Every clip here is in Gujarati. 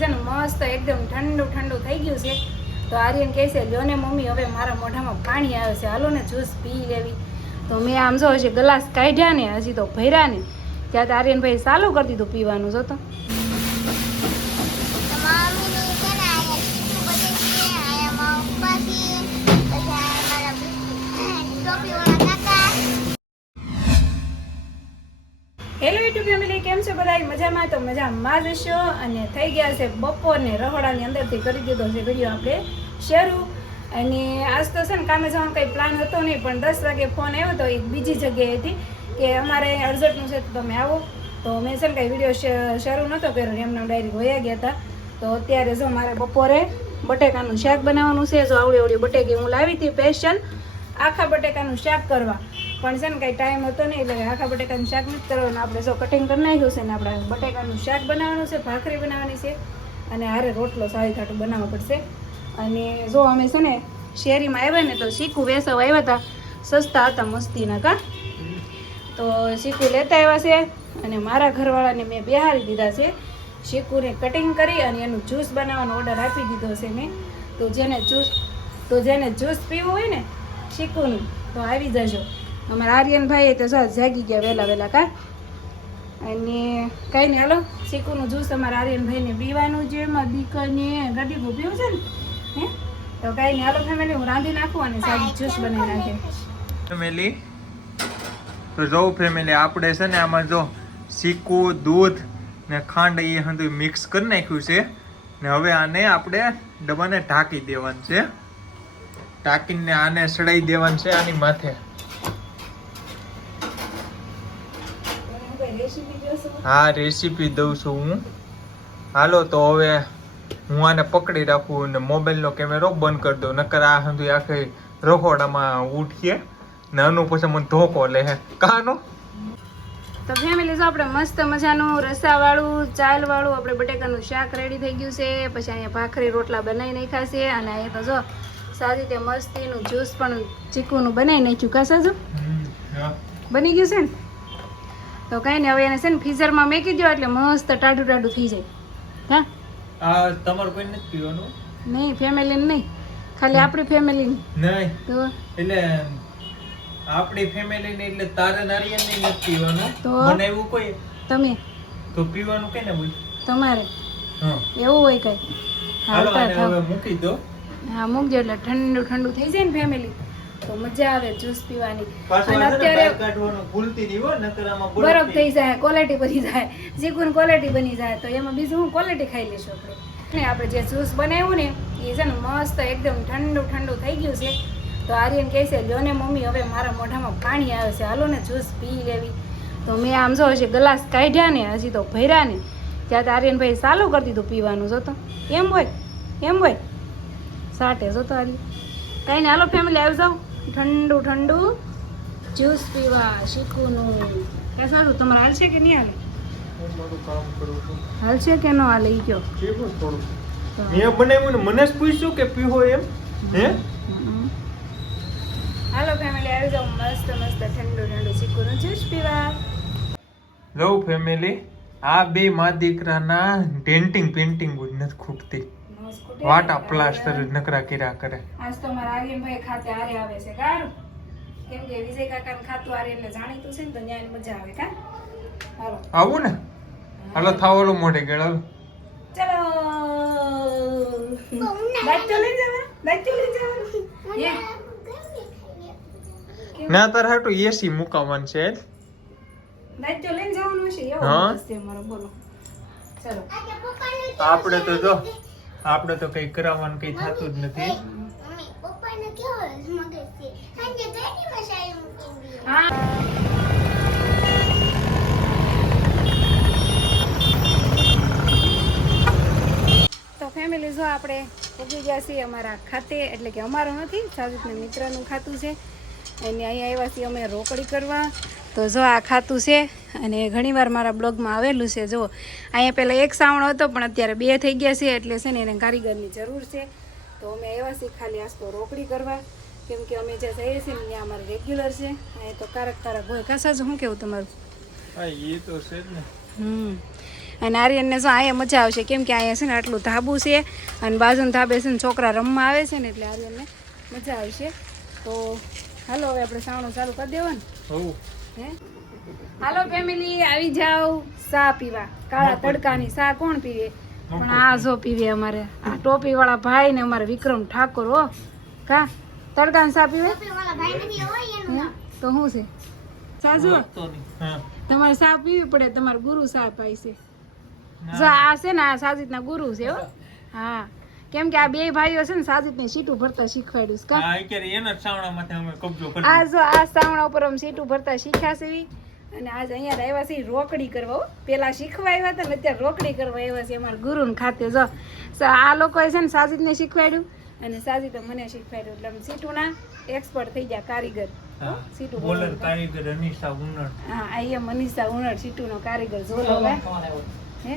છે ને મસ્ત એકદમ ઠંડુ ઠંડુ થઈ ગયું છે. તો આર્યન કહે છે લ્યો ને મમ્મી હવે મારા મોઢામાં પાણી આવે છે, હાલો ને જ્યુસ પી લેવી. તો મેં આમ જો હજી ગ્લાસ કાઢ્યા ને હજી તો ભર્યા ને ત્યાં તો આર્યનભાઈ ચાલુ કરી દીધું પીવાનું. જો તો હેલો યુટ્યુબ ફેમિલી, કેમ છો બધા? મજામાં? તો મજામાં જ હશો. અને થઈ ગયા છે બપોરને રહોડાની અંદરથી કરી દીધો છે વિડીયો આપણે શરૂ. અને આજ તો છે ને કામે જવાનો કંઈ પ્લાન હતો નહીં, પણ 10 વાગે ફોન આવ્યો તો એક બીજી જગ્યાએથી કે અમારે અર્જન્ટનું છે તો તમે આવો. તો મેં છે ને કંઈ વિડીયો શરૂ નહોતો કર્યો, એમને ડાયરેક્ટ વયા ગયા હતા. તો અત્યારે જો મારે બપોરે બટેકાનું શાક બનાવવાનું છે. જો આવડી આવડી બટેકી હું લાવી હતી સ્પેશિયલ આખા બટેકાનું શાક કરવા, પણ છે ને કંઈ ટાઈમ હતો નહીં એટલે આખા બટેકાનું શાક નથી કરવાનું. આપણે જો કટિંગ કરી નાખ્યું છે ને આપણે બટેકાનું શાક બનાવવાનું છે, ભાખરી બનાવવાની છે અને હારે રોટલો સારી ખાટું બનાવવો પડશે. અને જો અમે છે ને શેરીમાં આવ્યા ને તો શીખું વેસવ આવ્યા હતા, સસ્તા હતા મસ્તીના કા. તો શીખું લેતા આવ્યા છે અને મારા ઘરવાળાને મેં બેહારી દીધા છે. શીખુને કટિંગ કરી અને એનું જ્યુસ બનાવવાનો ઓર્ડર આપી દીધો છે મેં. તો જેને જ્યુસ પીવું હોય ને શીખુનું તો આવી જજો. અમારા આર્યનભાઈ તો જાગી ગયા વહેલા કા. અને કંઈ નહીં, હાલો શીખુનું જ્યુસ અમારા આર્યનભાઈને પીવાનું છે. એમાં દીકરને ગડીકું પીવું છે ને હે. તો કંઈ નહીં, હાલો ફેમિલી હું રાંધી નાખું અને સારી જ્યુસ બનાવી નાખે ફેમિલી. તો જો ફેમિલી આપણે છે ને આમાં જો શીકુ, દૂધ ને ખાંડ એ બધું મિક્સ કરી નાખ્યું છે ને હવે આને આપણે ડબ્બાને ઢાંકી દેવાનું છે. ઢાંકીને આને સડાઈ દેવાનું છે આની માથે. હા, રેસીપી દઉં છું હું. હાલો તો હવે હું આને પકડી રાખું ને મોબાઈલનો કેમેરો બંધ કરી દઉં, નકર આ હંધું આખી રખોડામાં ઉઠીએ ને આનું પછી મને ધોકો લે કાનો. તો ફેમિલી જો આપણે મસ્ત મજાનું રસાવાળું ચાલવાળું આપણે બટેકાનું શાક રેડી થઈ ગયું છે. પછી અહીંયા ભાખરી રોટલા બનાવી નાખ્યા છે અને અહીંયા તો જો સારી રીતે મસ્તીનું જ્યુસ પણ ચીકુનું બનાવી નાખ્યું કા સાજુ બની ગયું છે ને. તો કાંઈ નહીં, હવે એને છે ને ફ્રીઝરમાં મેકી દો એટલે મસ્ત ટાઢું ટાઢું થઈ જાય. હા, આ તમારું કોઈ નથી પીવાનું? નહીં, ફેમિલીને નહીં, ખાલી આપણી ફેમિલીને. નહીં તો એટલે આપણી ફેમિલી ને એટલે તારે નારિયેળ ને નથી પીવાનું. તો મને એવું કોઈ તમે તો પીવાનું કે ને ભાઈ તમારે હા એવું હોય કઈ. હાલો આને હવે મૂકી દો. હા, મૂકજો એટલે ઠંડુ ઠંડુ થઈ જાય ને ફેમિલી તો મજા આવે જ્યુસ પીવાની. પાછો અને અત્યારે કાઢવાનું ભૂલતી નહીં હો, નકર આમાં બરફ થઈ જાય, ક્વોલિટી બની જાય, ચીકુની ક્વોલિટી બની જાય તો એમાં બીજું હું ક્વોલિટી ખાઈ લઈશું આપણે. આપણે જે જ્યુસ બનાવ્યું ને એ છે ને મસ્ત એકદમ ઠંડુ ઠંડુ થઈ ગયું છે. તો આર્યન કહે છે લ્યો ને મમ્મી હવે મારા મોઢામાં પાણી આવે છે, હાલો ને જ્યુસ પી લેવી. તો મેં આમ જો હજી ગ્લાસ કાઢ્યા ને હજી તો ભર્યા ને ત્યાં તો આર્યનભાઈ ચાલુ કરી દીધું પીવાનું. જોતો એમ હોય સાટે જોતો આર્યન. કાંઈ નહીં, હાલો ફેમિલી આવી જાઓ ઠંડુ ઠંડુ જ્યુસ પીવા શીખુનું. ક્યાં સારું તમારે હાલશે કે નહીં હાલે? હાલશે કે ન હાલે ઈ કયો? મેં બનાવ્યું ને મને જ પૂછ્યું કે પીવો એમ હે. હાલો ફેમિલી આવી જાઓ મસ્ત મસ્ત ઠંડુ ઠંડુ શીખુનું જ્યુસ પીવા. લો ફેમિલી, આ બે માં દીકરાના પેન્ટિંગ જ નથી ખૂટતી. વાટા પ્લાસ્ટર નકરા કર્યા કરે. આજ તો મારા આર્યનભાઈ ખાતે હારે આવે છે કારું, કેમ કે વિજય કાકાનું ખાતું હારે જાણીતું છે ને તો ન્યાની મજા આવે કા. હાલો આવું ને, હાલો થાવલો મોઢે ગેળ હાલો. ચલો દાંત લઈ જવાનું ના તાર હાટુ એસી મુકાવવાનું છે. દાંત લઈને જવાનું હશે એવો હા છે અમારો. બોલો ચલો આપણે તો કઈ કરાવવાનું કઈ થતું જ નથી. હા તો ફેમિલી જો આપણે પહોંચી ગયા છીએ અમારા ખાતે, એટલે કે અમારું નથી, સાજિદના મિત્રનું ખાતું છે અને અહીંયા આવ્યા છીએ અમે રોકડી કરવા. તો જો આ ખાતું છે અને ઘણીવાર મારા બ્લોગમાં આવેલું છે. જો અહીંયા પહેલાં એક સાવણો હતો પણ અત્યારે 2 થઈ ગયા છે, એટલે છે ને એને કારીગરની જરૂર છે. તો અમે આવ્યા છીએ ખાલી આજ તો રોકડી કરવા, કેમ કે અમે જે જઈએ છીએ ને ત્યાં અમારે રેગ્યુલર છે. અહીંયા તો કારક હોય. કાસા શું કેવું તમારું? હા એ તો છે જ ને. અને આર્યનને જો અહીંયા મજા આવશે કેમ કે અહીંયા છે ને આટલું ધાબુ છે અને બાજુનું ધાબે છે ને છોકરા રમવા આવે છે ને એટલે આર્યનને મજા આવશે. તો હાલો હવે આપણે સાવણું ચાલુ કરી દેવાનું. હે હાલો ફેમિલી આવી જાઓ ચા પીવા. કાળા તડકાની ચા કોણ પીવે પણ આ જો પીવે અમારે આ ટોપી વાળા ભાઈ ને અમારે વિક્રમ ઠાકોર. હો કા તડકાની ચા પીવે તો શું છે સાજુ તમારે ચા પીવી પડે. તમારે ગુરુ ચા પાય છે. જો આ છે ને આ સાજીદના ગુરુ છે. હો હા કેમ કે આ બે ભાઈઓ છે ને સાજીદને સીટું ભરતા શીખવાડ્યું છે. આ જો આ સાવણા ઉપર અમે સીટું ભરતા શીખ્યા છે અને આજ અહીંયા આવ્યા છે રોકડી કરવા. પેલા શીખવા આવ્યા હતા ને અત્યારે રોકડી કરવા આવ્યા છે અમારા ગુરુને ખાતે. જો આ લોકોએ છે ને સાજીદને શીખવાડ્યું અને સાજીદે મને શીખવાડ્યું એટલે અમે સીટુના એક્સપર્ટ થઈ ગયા કારીગર. સીટું બોલર કારીગર અનિશા ઉનડ. હા આ એમ અનિશા ઉનડ સીટુનો કારીગર. જોલો હે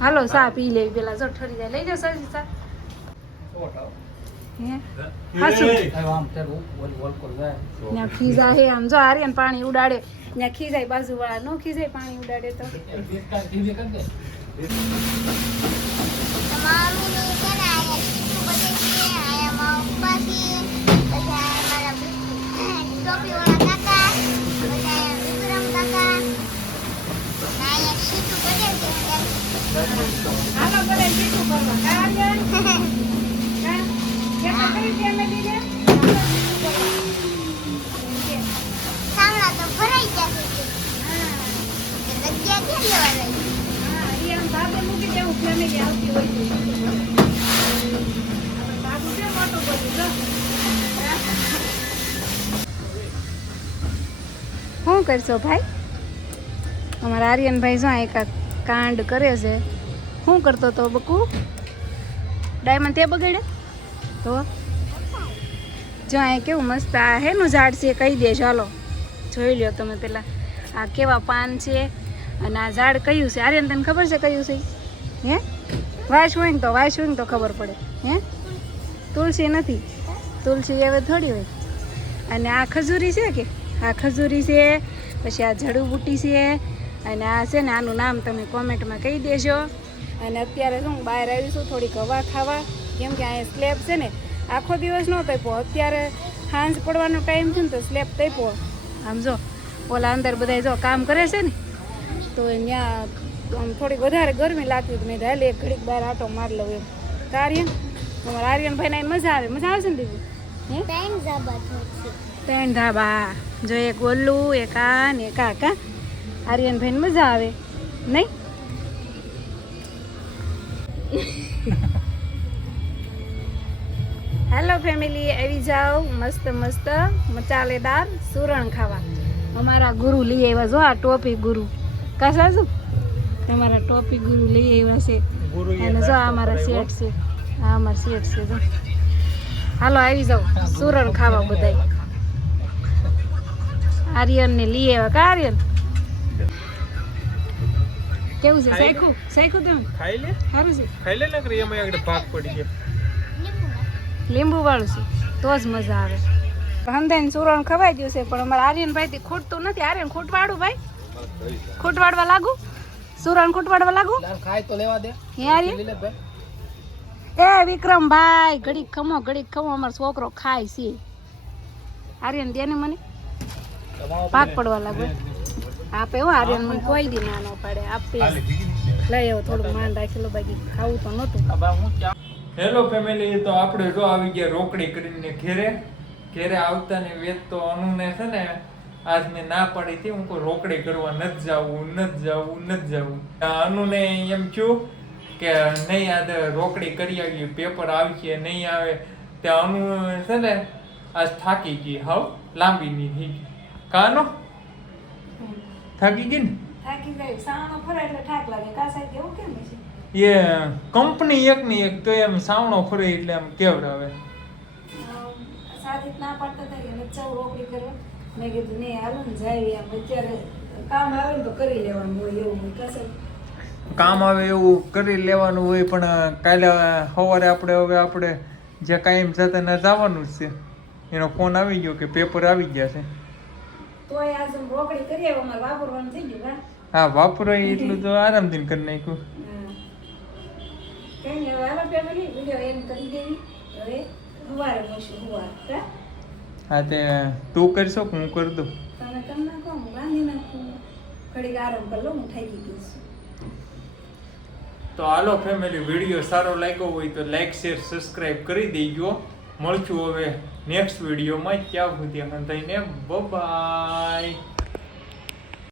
હાલો ચા પી લેવી પેલા. જો ઠરી જાય લઈ જાઓ સર ચા. ત્યાં ખીજા હે આમ જો આર્યન પાણી ઉડાડે ત્યાં ખીજાય બાજુ વાળા નો ખીજાય પાણી ઉડાડે તો. હાલો બધા સીટું ભરવા આર્યન સામલા તો ભરાઈ જશે. જગ્યા ક્યાં લેવા રહી? એમ બાબુ મૂકી દેવું ફેમિલી આવતી હોય તો. બાબુ કેમ મોટો બધું શું કરશો ભાઈ? અમારા આર્યનભાઈ જો એક કાંડ કરે છે. શું કરતો તો બકુ? ડાયમંડ તે બગડે તો જો અહીંયા કેવું મસ્ત આ હેનું ઝાડ છે કહી દે. ચાલો જોઈ લ્યો તમે પેલા આ કેવા પાન છે અને આ ઝાડ કયું છે? આર્યન તને ખબર છે કયું છે? હે વાંચ હોય ને તો ખબર પડે. હે તુલસી નથી. તુલસી હવે થોડી હોય. અને આ ખજૂરી છે કે આ ખજૂરી છે. પછી આ જડીબુટ્ટી છે અને આ છે ને આનું નામ તમે કોમેન્ટમાં કહી દેજો. અને અત્યારે શું બહાર આવીશું થોડીક હવા ખાવા કેમ કે અહીંયા સ્લેબ છે ને આખો દિવસ ન તપ્યો. અત્યારે સાંજ પડવાનો ટાઈમ છે ને તો સ્લેબ તપ્યો. આમ જો ઓલા અંદર બધા જો કામ કરે છે ને તો ત્યાં થોડીક વધારે ગરમી લાગતી હતી. મેં હાલ એક ઘડીક બહાર આટો મારી લઉં એમ. આર્યન તમારા આર્યનભાઈને મજા આવે. મજા આવે છે ને દીદી? હે ત્રણ ધાબા જો એક ઓલું એક આ ને એક આ. કા આર્યનભાઈને મજા આવે નહીં? હેલો ફેમિલી આવી જાઓ મસ્ત મસ્ત મસાલેદાર સુરણ ખાવા. અમારા ગુરુ લઈ આવ્યા. જો આ ટોપી ગુરુ કા સાસુ તમારા ટોપી ગુરુ લઈ આવ્યા છે. અને જો આ અમારા સેટ છે. આ અમારા સેટ છે. જો હાલો આવી જાઓ સુરણ ખાવા બધાય. આર્યનને લઈ આવ્યા. કા આર્યન કેવું છે? સાયખું તમે ખાઈ લે. સારું છે ખાઈ લે. નકરી એમાં આગળ ભાગ પડી ગયો. લીંબુ વાળું છે તો જ મજા આવે. હંધાઈને સુરણ ખવાઈ ગયું છે પણ અમારા આર્યનભાઈ થી ખૂટતું નથી. આર્યન ખૂટવાડું ભાઈ? ખૂટવાડવા લાગુ? સુરણ ખૂટવાડવા લાગુ? ખાય તો લેવા દે. હે આર્યન એ વિક્રમભાઈ ઘડીક ખમો અમારો છોકરો ખાય છે. આર્યન દે ને મને ભાગ પડવા લાગુ. આપે હો આર્યન મને કોઈ દી ના પાડે. આપે લઈ આવો થોડું માન રાખેલું બાકી ખાવું તો નહોતું. હેલો ફેમિલી તો આપણે જો આવી ગયા રોકડી કરીને ઘેરે આવતા ને વેત તો અનુને છે ને આજ મેં ના પાડી હતી. હું કોઈ રોકડી કરવા નથી જવું. અનુને એમ થયું કે નહીં આ રોકડી કરી આવી પેપર આવશે નહીં આવે ત્યાં અનુ છે ને આજ થાકી ગઈ. હાવ લાંબી નહીં થઈ ગઈ. કાનો થાકી ગઈ ને? થાકી ગઈ. સાવણો ફરે એટલે થાક લાગે. કા સાહેબ એવું કેમ છે? એ કંપની એકની એક તો એમ સાવણો ફરે એટલે એમ કેવડાવે. સાદી ના પાડતા હતા કે ચૌ રોકડી કરવા. મેં કીધું નહીં હાલો ને જાય એમ. અત્યારે કામ આવે ને તો કરી લેવાનું હોય એવું હોય. કા સાહેબ કામ આવે એવું કરી લેવાનું હોય પણ કાલે સવારે આપણે જે કાયમ જતા ના જવાનું જ છે. એનો ફોન આવી ગયો કે પેપર આવી ગયા છે. તોય આજ રોકડી કરી આવ્યો. અમારે વાપરવાનું થઈ ગયું. હા વાપરો એટલું તો આરામથી કરી નાખ્યું. કઈ નહીં, હવે હાલો ફેમિલી વિડીયો એન્ડ કરી દેવી. હવે સવારે મળશું સવાર. હા તે તું કરશો કે હું કરી દઉં? તમે કરી નાખો, હું બાંધી નાખું. ઘડીક આરામ કરી લો, હું થાકી ગઈ છું. તો હાલો ફેમિલી, વિડીયો સારો લાગ્યો હોય તો લાઈક શેર સબસ્ક્રાઇબ કરી દેજો. મળશું હવે નેક્સ્ટ વિડીયોમાં. ત્યાં સુધી થઈને બાય.